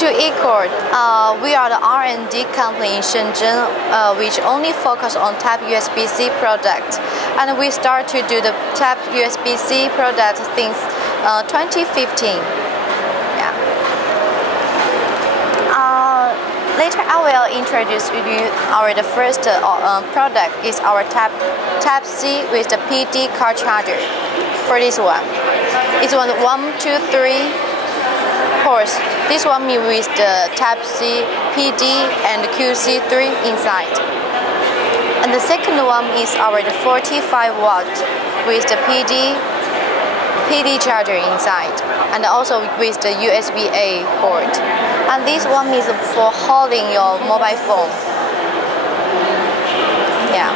To Usecore, we are the R&D company in Shenzhen, which only focus on Type USB C products, and we start to do the Type USB C product since 2015. Yeah. Later, I will introduce you the first product is our Type C with the PD car charger. For this one, it's 1, 2, 3 ports. This one with the Type C, PD, and QC3 inside. And the second one is our 45 watt with the PD charger inside, and also with the USB-A port. And this one is for holding your mobile phone. Yeah.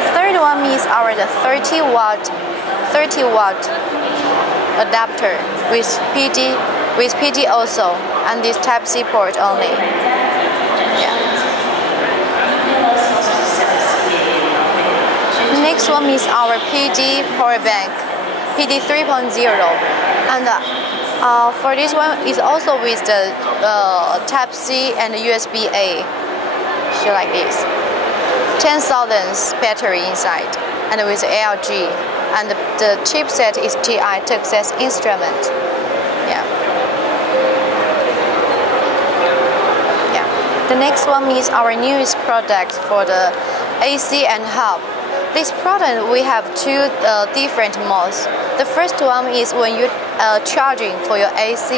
The third one is our 30 watt adapter with PD also, and this Type C port only. Yeah. Next one is our PD power bank, PD 3.0, and for this one is also with the Type C and USB-A. So like this, 10,000 battery inside, and with LG, and the chipset is TI, Texas Instrument. Yeah. The next one is our newest product for the AC and hub. This product we have two different modes. The first one is when you charging for your AC.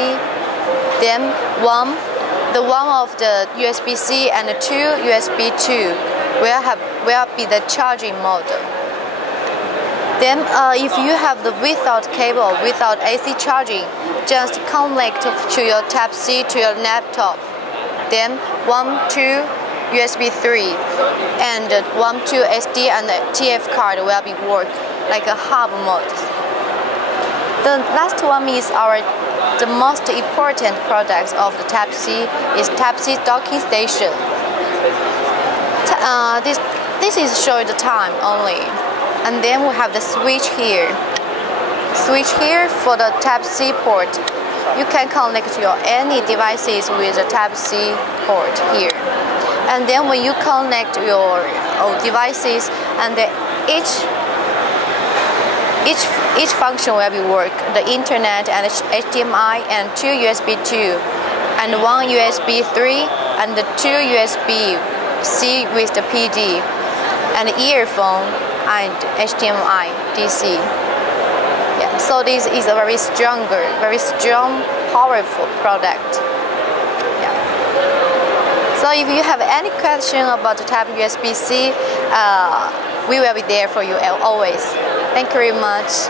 Then the one of the USB-C and the two USB 2 will be the charging mode. Then if you have the without cable, without AC charging, just connect to your Type C to your laptop. Then 1, 2 USB 3 and 1, 2 SD and TF card will be work like a hub mode. The last one is the most important product of the Type C is Type C docking station. This is showing the time only, and then we have the switch here. Switch here for the Type C port. You can connect your any devices with the Type C port here. And then when you connect your devices, and each function will be work. The internet and HDMI and 2 USB 2 and 1 USB 3 and 2 USB C with the PD and earphone and HDMI DC. Yeah, so this is a very strong, powerful product. Yeah. So if you have any question about the Type USB C, we will be there for you always. Thank you very much.